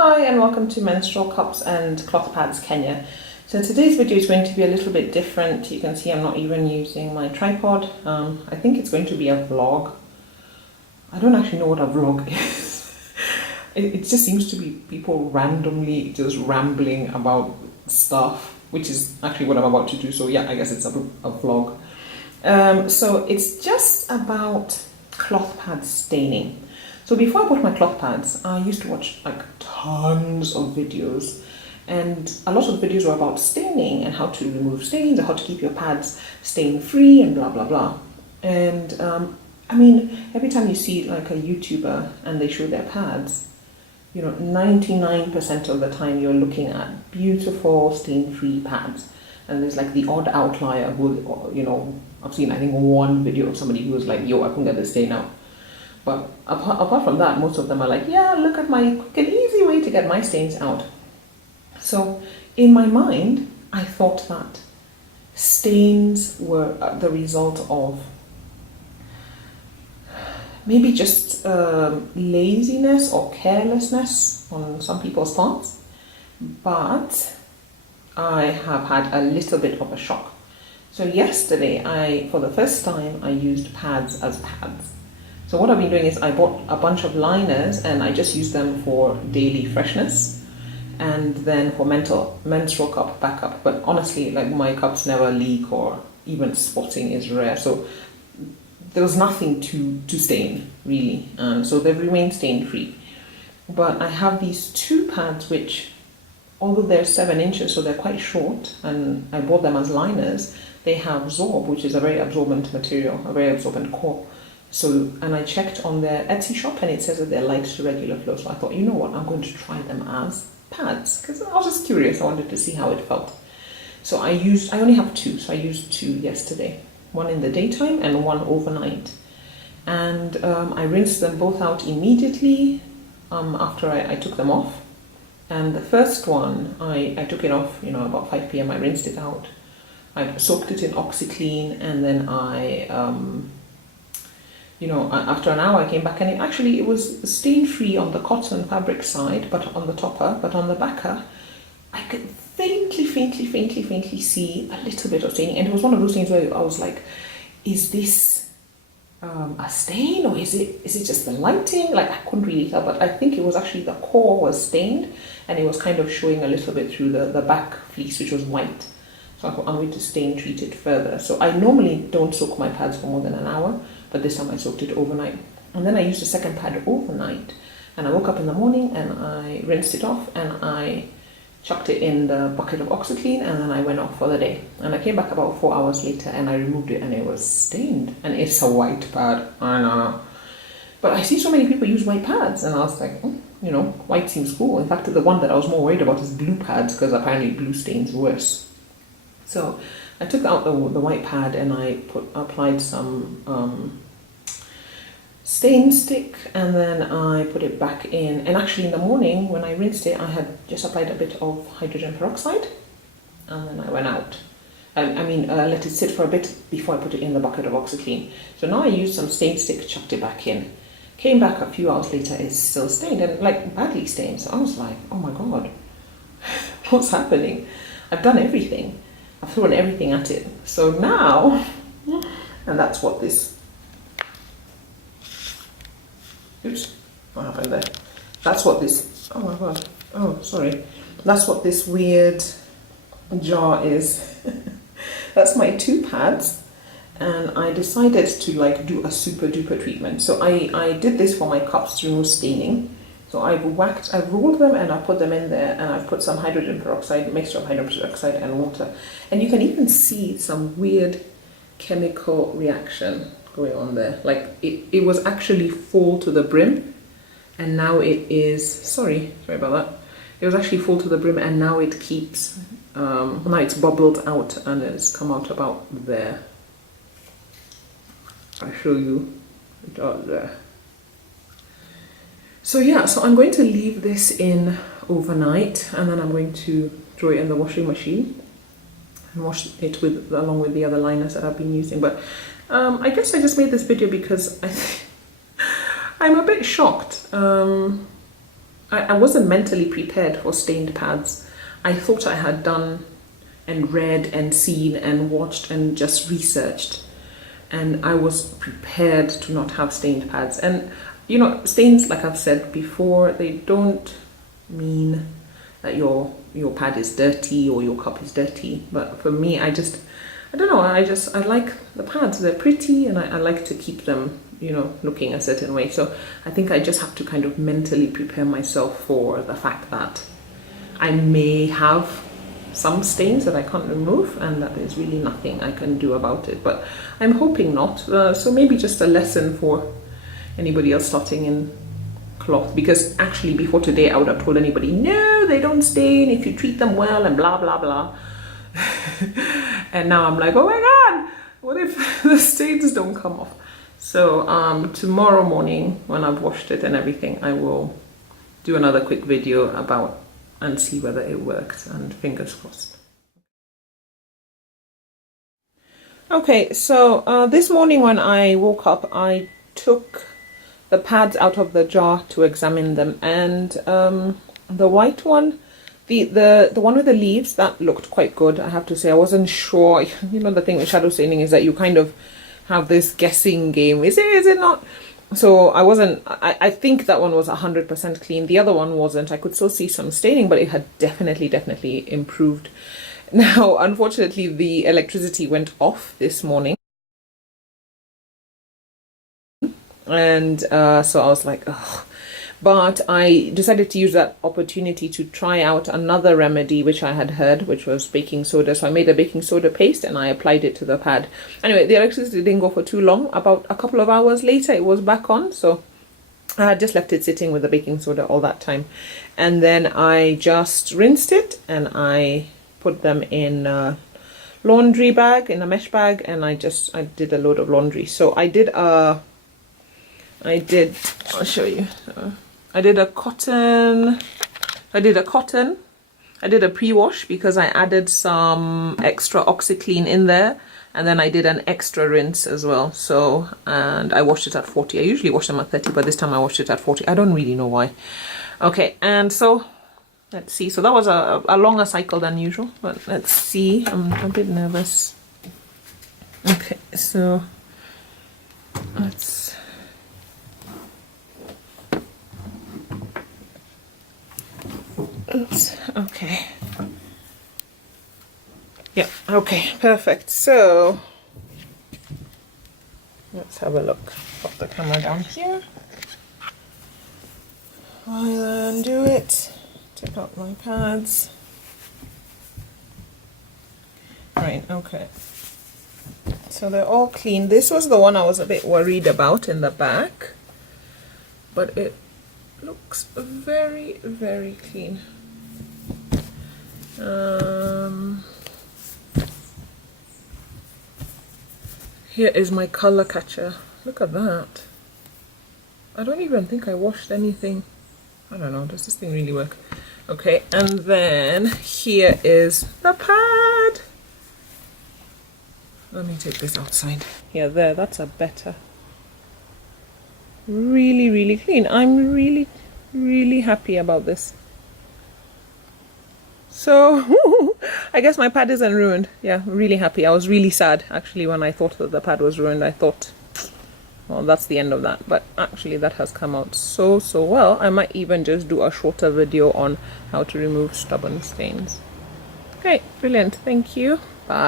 Hi and welcome to Menstrual Cups and Cloth Pads Kenya. So today's video is going to be a little bit different. You can see I'm not even using my tripod. I think it's going to be a vlog. I don't actually know what a vlog is. It just seems to be people randomly just rambling about stuff, which is actually what I'm about to do. So yeah, I guess it's a vlog. So it's just about cloth pad staining. So before I bought my cloth pads, I used to watch like tons of videos, and a lot of the videos were about staining and how to remove stains and how to keep your pads stain free and blah blah blah. And I mean, every time you see like a YouTuber and they show their pads, 99% of the time you're looking at beautiful stain-free pads, and there's like the odd outlier who, I've seen I think one video of somebody who was like, yo, I couldn't get this stain out. But apart from that, most of them are like, yeah, look at my quick and easy way to get my stains out. So in my mind, I thought that stains were the result of maybe just laziness or carelessness on some people's parts. But I have had a little bit of a shock. So yesterday, for the first time, I used pads as pads. So what I've been doing is I bought a bunch of liners and I just use them for daily freshness and then for menstrual cup backup. But honestly, like my cups never leak or even spotting is rare. So there was nothing to stain really. So they've remained stain free. But I have these two pads which, although they're 7 inches, so they're quite short, and I bought them as liners, they have Zorb, which is a very absorbent material, a very absorbent core. So, and I checked on their Etsy shop and it says that they're light to regular flow. So I thought, you know what, I'm going to try them as pads because I was just curious. I wanted to see how it felt. So I only have two. So I used two yesterday, one in the daytime and one overnight. And I rinsed them both out immediately after I took them off. And the first one, I took it off, about 5 p.m. I rinsed it out. I soaked it in OxyClean, and then after an hour I came back and it was stain-free on the cotton fabric side, but on the topper, but on the backer, I could faintly see a little bit of staining. And it was one of those things where I was like, is this a stain or is it just the lighting? Like I couldn't really tell, but I think it was actually the core was stained and it was kind of showing a little bit through the back fleece, which was white. So I thought I'm going to stain treat it further. So I normally don't soak my pads for more than an hour, but this time I soaked it overnight. And then I used the second pad overnight. And I woke up in the morning and I rinsed it off and I chucked it in the bucket of OxyClean, and then I went off for the day. And I came back about 4 hours later and I removed it and it was stained. And it's a white pad. I know. But I see so many people use white pads and I was like, white seems cool. In fact, the one that I was more worried about is blue pads because apparently blue stains worse. So I took out the white pad and I applied some stain stick, and then I put it back in. And actually in the morning when I rinsed it, I had just applied a bit of hydrogen peroxide, and then I went out. Let it sit for a bit before I put it in the bucket of OxyClean. So now I used some stain stick, chucked it back in. Came back a few hours later, it's still stained, and like badly stained. So I was like, oh my god, what's happening? I've done everything. I've thrown everything at it. So now, and that's what this, oops, what happened there? That's what this, oh my god, oh sorry. That's what this weird jar is. That's my two pads. And I decided to do a super duper treatment. So I did this for my cups to remove staining. So I've rolled them and I put them in there, and I've put some hydrogen peroxide, mixture of hydrogen peroxide and water. And you can even see some weird chemical reaction going on there. Like it was actually full to the brim, and now it is, sorry about that. It was actually full to the brim and now it keeps, now it's bubbled out and it's come out about there. I'll show you it out there. So yeah, so I'm going to leave this in overnight, and then I'm going to throw it in the washing machine and wash it along with the other liners that I've been using. But I guess I just made this video because I'm a bit shocked. I wasn't mentally prepared for stained pads. I thought I had done and read and seen and watched and just researched, and I was prepared to not have stained pads. And you know, stains, like I've said before, they don't mean that your pad is dirty or your cup is dirty. But for me, I don't know, I like the pads. They're pretty, and I like to keep them, you know, looking a certain way. So I think I just have to kind of mentally prepare myself for the fact that I may have some stains that I can't remove, and that there's really nothing I can do about it. But I'm hoping not. So maybe just a lesson for anybody else starting in cloth, because actually before today I would have told anybody, no, they don't stain if you treat them well and blah blah blah. And now I'm like, oh my god, what if the stains don't come off? So tomorrow morning, when I've washed it and everything, I will do another quick video about and see whether it worked, and fingers crossed. Okay, so this morning when I woke up, I took the pads out of the jar to examine them, and the white one, the one with the leaves, that looked quite good, I have to say. I wasn't sure. You know, the thing with shadow staining is that you kind of have this guessing game. Is it not? So I think that one was 100% clean. The other one wasn't. I could still see some staining, but it had definitely improved. Now, unfortunately, the electricity went off this morning. And so I was like, ugh. But I decided to use that opportunity to try out another remedy which I had heard, which was baking soda. So I made a baking soda paste and I applied it to the pad. Anyway, the electricity didn't go for too long. About a couple of hours later, it was back on. So I had just left it sitting with the baking soda all that time. And then I just rinsed it and I put them in a laundry bag, in a mesh bag, and I did a load of laundry. So I'll show you. I did a cotton, I did a pre-wash because I added some extra OxyClean in there, and then I did an extra rinse as well. So, and I washed it at 40. I usually wash them at 30, but this time I washed it at 40. I don't really know why. Okay, and so let's see. So that was a longer cycle than usual, but let's see. I'm a bit nervous. Okay, so let's. Oops, okay. Yeah, okay, perfect. So let's have a look. Pop the camera down here. I'll undo it. Take out my pads. Right, okay. So they're all clean. This was the one I was a bit worried about in the back, but it looks very, very clean. Here is my color catcher. Look at that. I don't even think I washed anything. I don't know, does this thing really work? Okay, and then here is the pad. Let me take this outside. Yeah, there, that's a better. Really, really clean. I'm really, really happy about this. So I guess my pad isn't ruined. Yeah, really happy. I was really sad actually when I thought that the pad was ruined. I thought, well, that's the end of that. But actually that has come out so well. I might even just do a shorter video on how to remove stubborn stains. Okay, brilliant. Thank you. Bye.